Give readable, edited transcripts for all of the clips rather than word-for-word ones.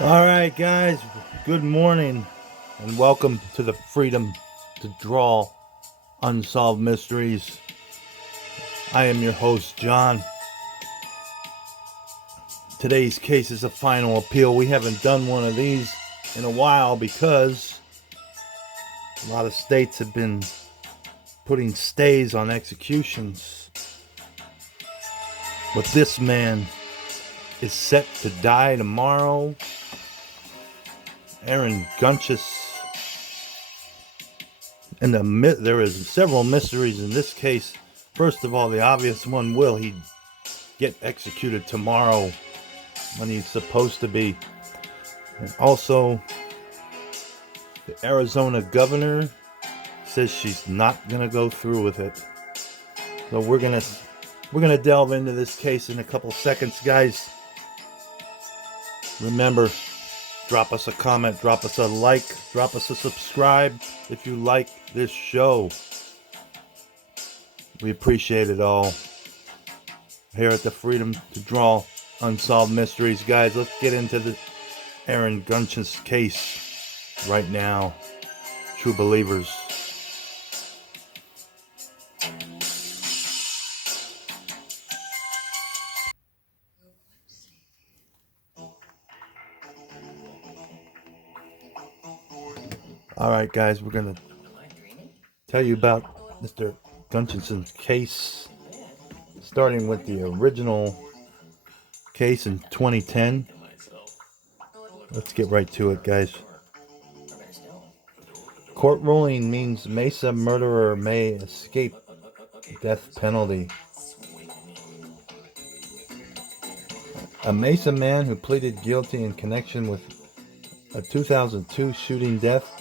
All right, guys, good morning and welcome to the Freedom to Draw Unsolved Mysteries. I am your host, John. Today's case is a final appeal. We haven't done one of these in a while because a lot of states have been putting stays on executions. But this man is set to die tomorrow. Aaron Gunchess. And there is several mysteries in this case. First of all, the obvious one: will he get executed tomorrow when he's supposed to be? And also, the Arizona governor says she's not gonna go through with it. So we're gonna delve into this case in a couple seconds, guys. Remember, drop us a comment, drop us a like, drop us a subscribe if you like this show. We appreciate it all here at the Freedom to Draw Unsolved Mysteries. Guys, let's get into the Aaron Gunchess case right now. True believers. All right, guys, we're going to tell you about Mr. Gunchess's case, starting with the original case in 2010. Let's get right to it, guys. Court ruling means Mesa murderer may escape death penalty. A Mesa man who pleaded guilty in connection with a 2002 shooting death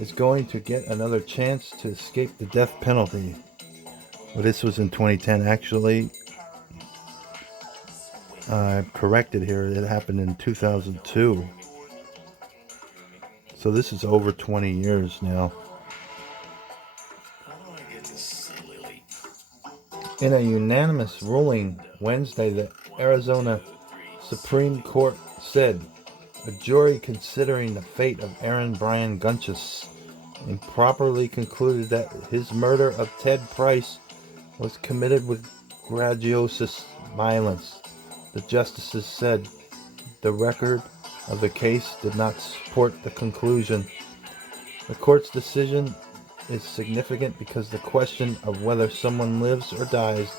is going to get another chance to escape the death penalty. Well, this was in 2010, actually. Corrected here. It happened in 2002. So this is over 20 years now. In a unanimous ruling Wednesday, the Arizona Supreme Court said a jury considering the fate of Aaron Brian Gunchess improperly concluded that his murder of Ted Price was committed with gratuitous violence. The justices said the record of the case did not support the conclusion. The court's decision is significant because the question of whether someone lives or dies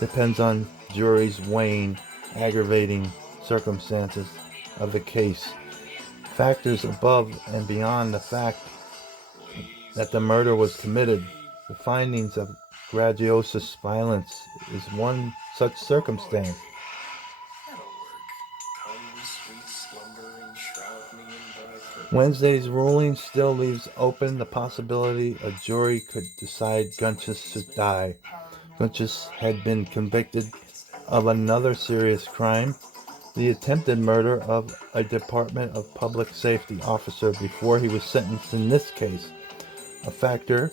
depends on juries weighing aggravating circumstances of the case. Factors above and beyond the fact that the murder was committed, the findings of gratuitous violence is one such circumstance. Wednesday's ruling still leaves open the possibility a jury could decide Gunchess should die. Gunchess had been convicted of another serious crime, the attempted murder of a Department of Public Safety officer, before he was sentenced in this case, a factor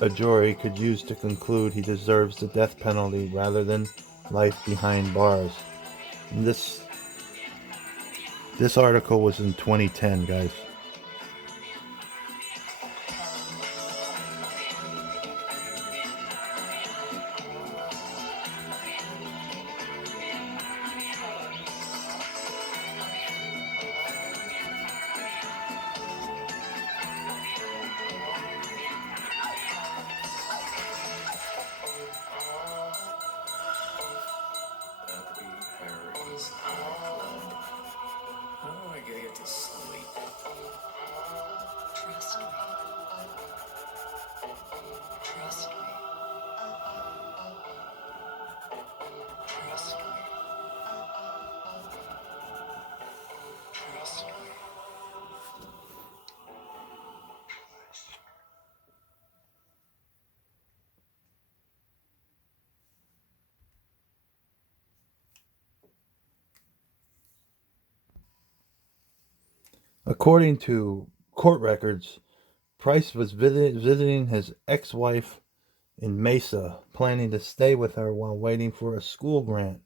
a jury could use to conclude he deserves the death penalty rather than life behind bars. And this article was in 2010, guys. According to court records, Price was visiting his ex-wife in Mesa, planning to stay with her while waiting for a school grant.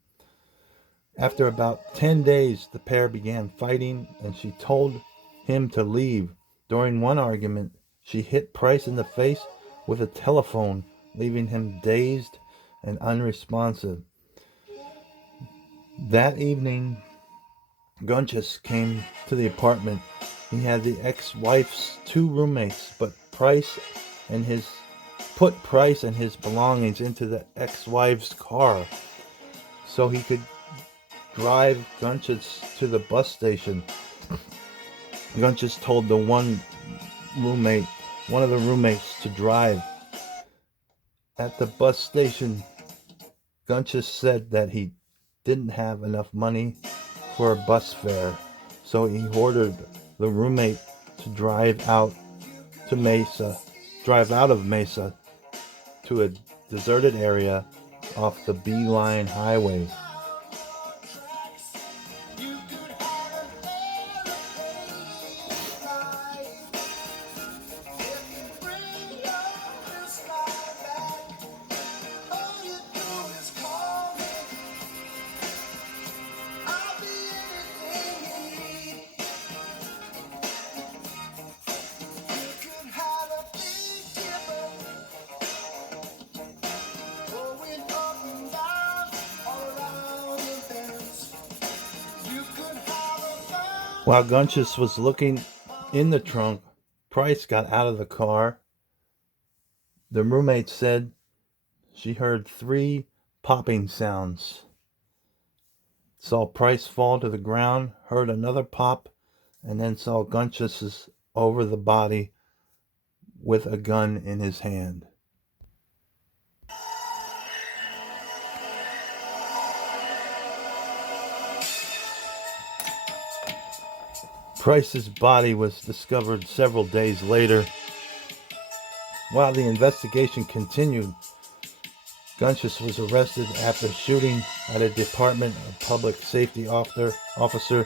After about 10 days, the pair began fighting, and she told him to leave. During one argument, she hit Price in the face with a telephone, leaving him dazed and unresponsive. That evening, Gunchess came to the apartment. He had the ex-wife's two roommates, but put Price and his belongings into the ex-wife's car so he could drive Gunchess to the bus station. Gunchess told one of the roommates, to drive. At the bus station, Gunchess said that he didn't have enough money for a bus fare, so he ordered the roommate to drive out of Mesa to a deserted area off the Beeline Highway. While Gunchess was looking in the trunk, Price got out of the car. The roommate said she heard 3 popping sounds. Saw Price fall to the ground, heard another pop, and then saw Gunchess over the body with a gun in his hand. Price's body was discovered several days later. While the investigation continued, Gunchess was arrested after shooting at a Department of Public Safety officer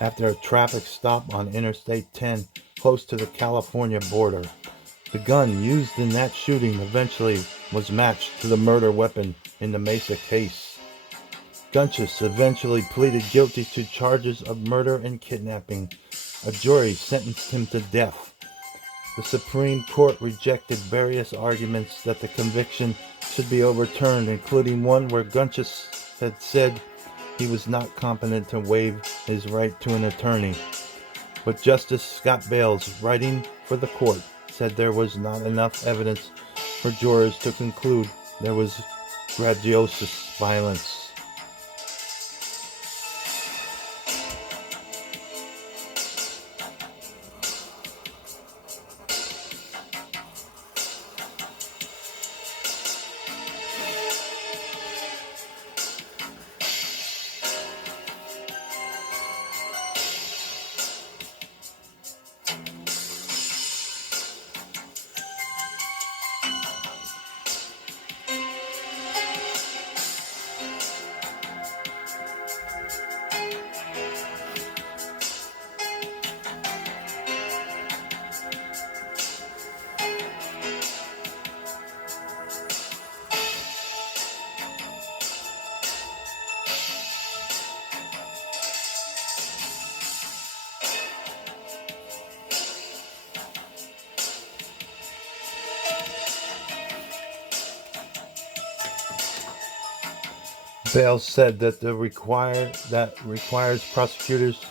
after a traffic stop on Interstate 10 close to the California border. The gun used in that shooting eventually was matched to the murder weapon in the Mesa case. Gunchess eventually pleaded guilty to charges of murder and kidnapping. A jury sentenced him to death. The Supreme Court rejected various arguments that the conviction should be overturned, including one where Gunchess had said he was not competent to waive his right to an attorney. But Justice Scott Bales, writing for the court, said there was not enough evidence for jurors to conclude there was gratuitous violence. Bales said that requires prosecutors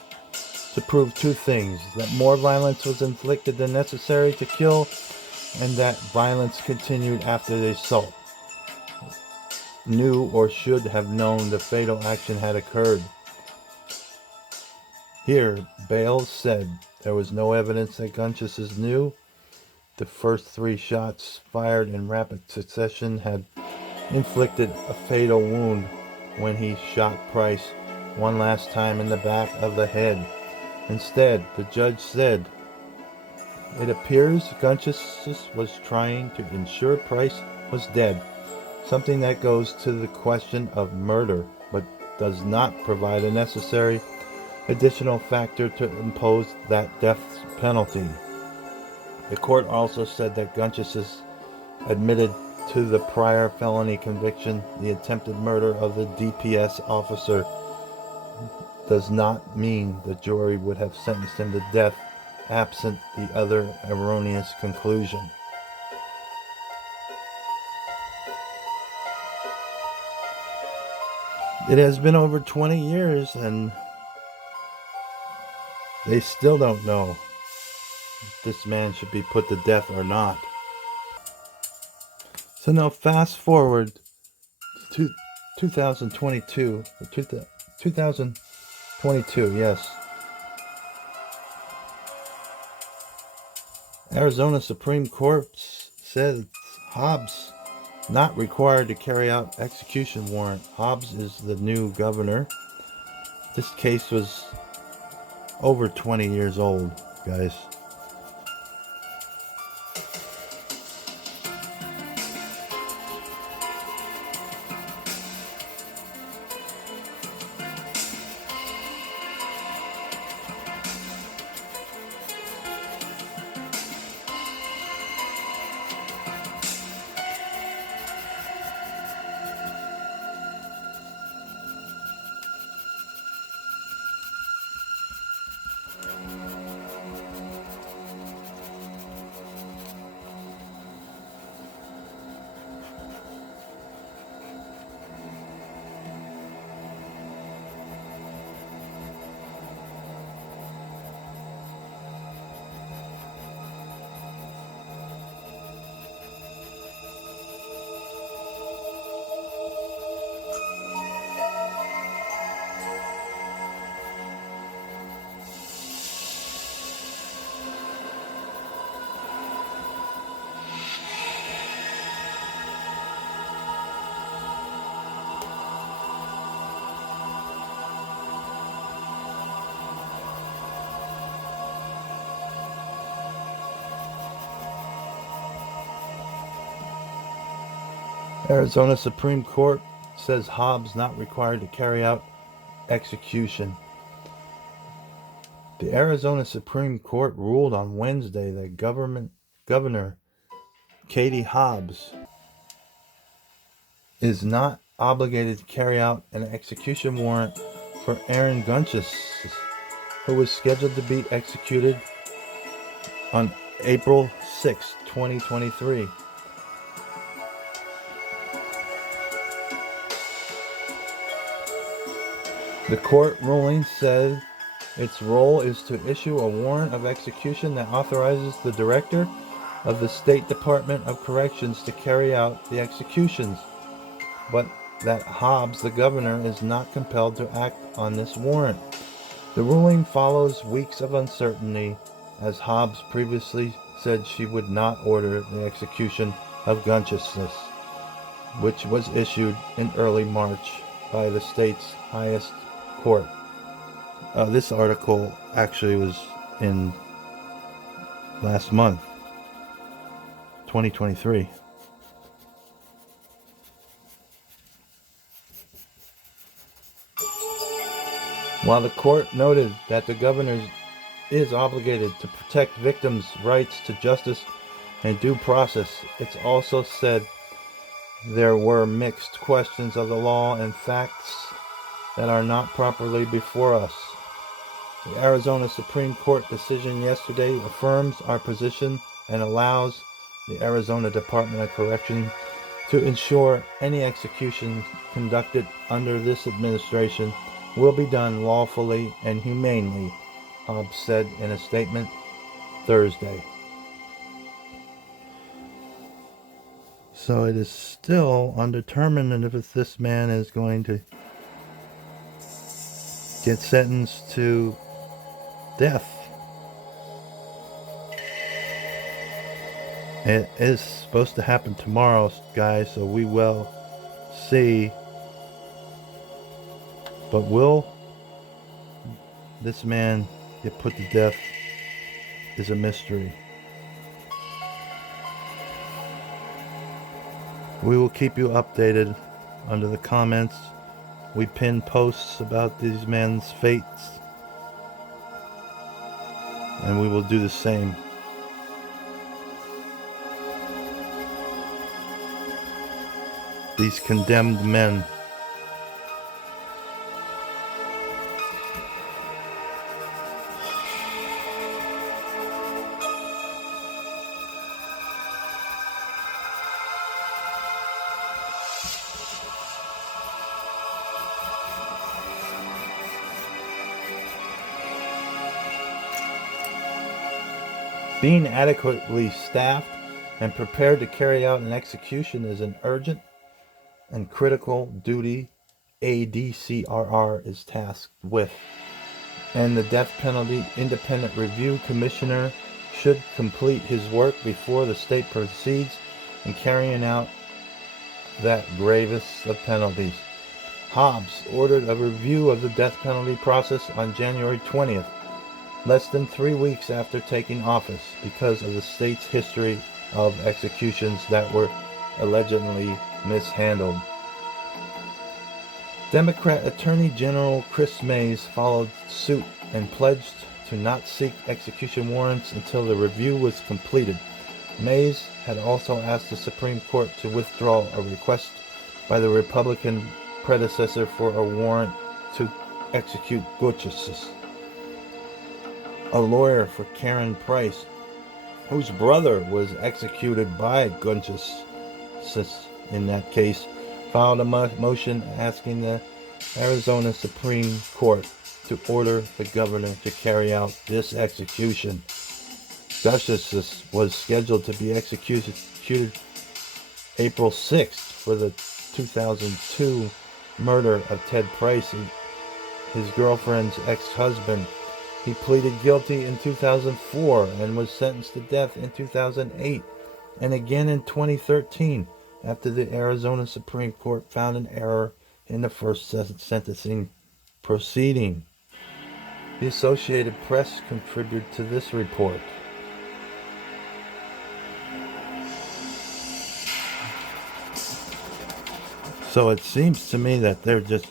to prove 2 things: that more violence was inflicted than necessary to kill, and that violence continued after the assault. Knew or should have known the fatal action had occurred. Here, Bales said there was no evidence that Gunchess knew the first 3 shots fired in rapid succession had inflicted a fatal wound when he shot Price one last time in the back of the head. Instead, the judge said, it appears Gunchess was trying to ensure Price was dead, something that goes to the question of murder, but does not provide a necessary additional factor to impose that death penalty. The court also said that Gunchess admitted to the prior felony conviction, the attempted murder of the DPS officer. does not mean the jury would have sentenced him to death absent the other erroneous conclusion. It has been over 20 years and they still don't know if this man should be put to death or not. So now fast forward to 2022, 2022, yes. Arizona Supreme Court says Hobbs not required to carry out execution warrant. Hobbs is the new governor. This case was over 20 years old, guys. Arizona Supreme Court says Hobbs not required to carry out execution. The Arizona Supreme Court ruled on Wednesday that Governor Katie Hobbs is not obligated to carry out an execution warrant for Aaron Gunchess, who was scheduled to be executed on April 6, 2023. The court ruling said its role is to issue a warrant of execution that authorizes the director of the State Department of Corrections to carry out the executions, but that Hobbs, the governor, is not compelled to act on this warrant. The ruling follows weeks of uncertainty, as Hobbs previously said she would not order the execution of Gunchess, which was issued in early March by the state's highest court. This article actually was in last month, 2023. While the court noted that the governor is obligated to protect victims' rights to justice and due process, it's also said there were mixed questions of the law and facts that are not properly before us. The Arizona Supreme Court decision yesterday affirms our position and allows the Arizona Department of Corrections to ensure any execution conducted under this administration will be done lawfully and humanely, Hobbs said in a statement Thursday. So it is still undetermined if this man is going to get sentenced to death. It is supposed to happen tomorrow, guys, so we will see. But will this man get put to death is a mystery. We will keep you updated under the comments. We pin posts about these men's fates, and we will do the same. These condemned men. Being adequately staffed and prepared to carry out an execution is an urgent and critical duty ADCRR is tasked with, and the Death Penalty Independent Review Commissioner should complete his work before the state proceeds in carrying out that gravest of penalties. Hobbs ordered a review of the death penalty process on January 20th, less than 3 weeks after taking office, because of the state's history of executions that were allegedly mishandled. Democrat Attorney General Chris Mays followed suit and pledged to not seek execution warrants until the review was completed. Mays had also asked the Supreme Court to withdraw a request by the Republican predecessor for a warrant to execute Gunchess. A lawyer for Karen Price, whose brother was executed by Gunchess in that case, filed a motion asking the Arizona Supreme Court to order the governor to carry out this execution. Gunchess was scheduled to be executed April 6th for the 2002 murder of Ted Price, his girlfriend's ex-husband. He pleaded guilty in 2004 and was sentenced to death in 2008 and again in 2013 after the Arizona Supreme Court found an error in the first sentencing proceeding. The Associated Press contributed to this report. So it seems to me that they're just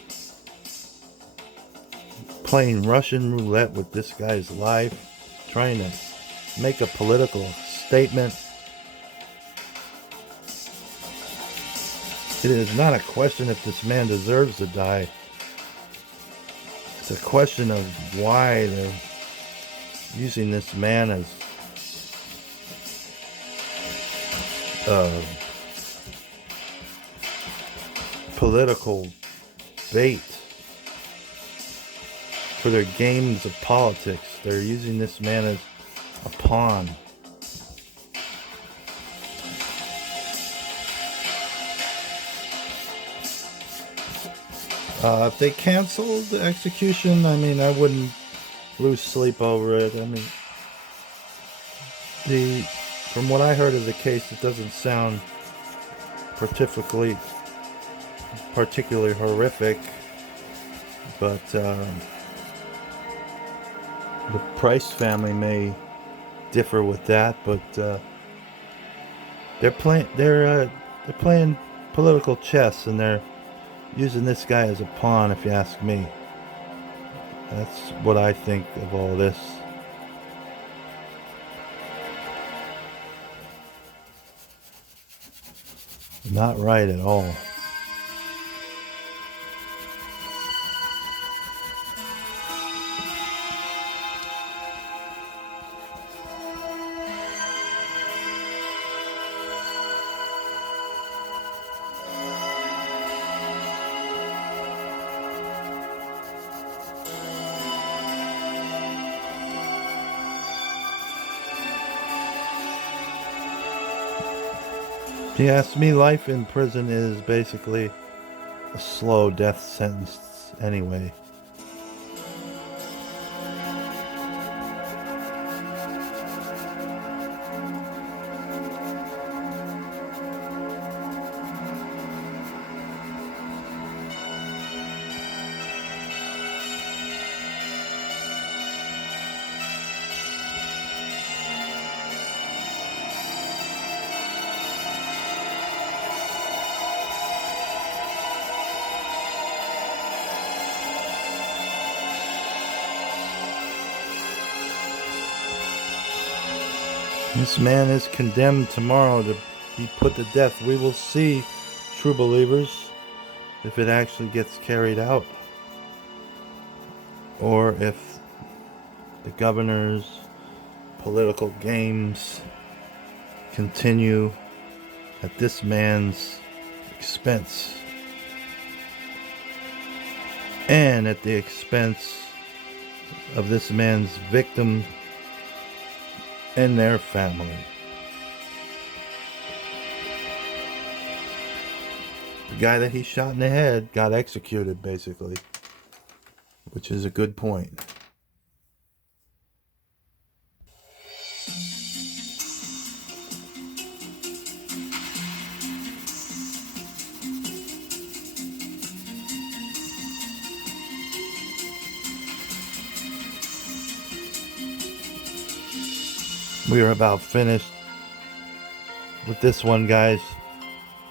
playing Russian roulette with this guy's life, trying to make a political statement. It is not a question if this man deserves to die. It's a question of why they're using this man as political bait for their games of politics. They're using this man as a pawn. If they canceled the execution, I mean, I wouldn't lose sleep over it. I mean, from what I heard of the case, it doesn't sound particularly horrific, but the Price family may differ with that. But they're playing political chess, and they're using this guy as a pawn, if you ask me. That's what I think of all this. Not right at all. If you ask me, life in prison is basically a slow death sentence anyway. This man is condemned tomorrow to be put to death. We will see, true believers, if it actually gets carried out, or if the governor's political games continue at this man's expense and at the expense of this man's victim and their family. The guy that he shot in the head got executed, basically, which is a good point. We are about finished with this one, guys.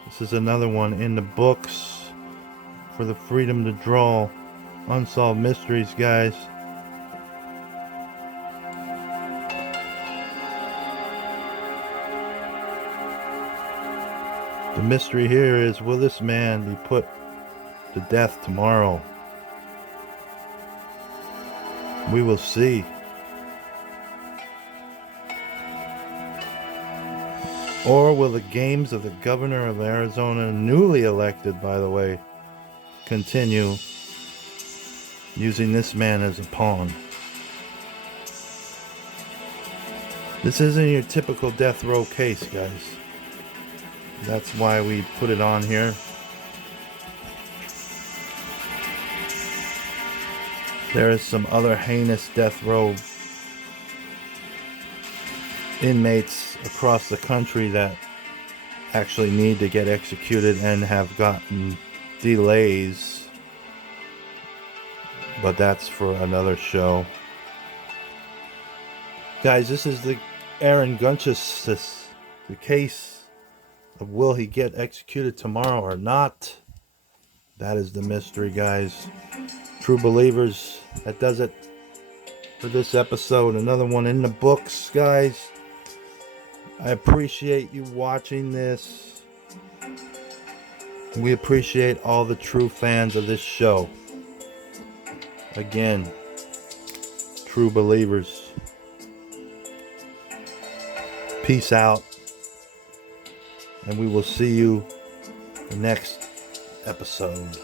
This is another one in the books for the Freedom to Draw Unsolved Mysteries, guys. The mystery here is, will this man be put to death tomorrow? We will see. Or will the games of the governor of Arizona, newly elected, by the way, continue using this man as a pawn? This isn't your typical death row case, guys. That's why we put it on here. There is some other heinous death row inmates across the country that actually need to get executed and have gotten delays, but that's for another show. Guys, this is the Aaron Gunchess, the case of will he get executed tomorrow or not. That is the mystery, guys. True believers, that does it for this episode. Another one in the books, guys. I appreciate you watching this. We appreciate all the true fans of this show. Again, true believers. Peace out. And we will see you the next episode.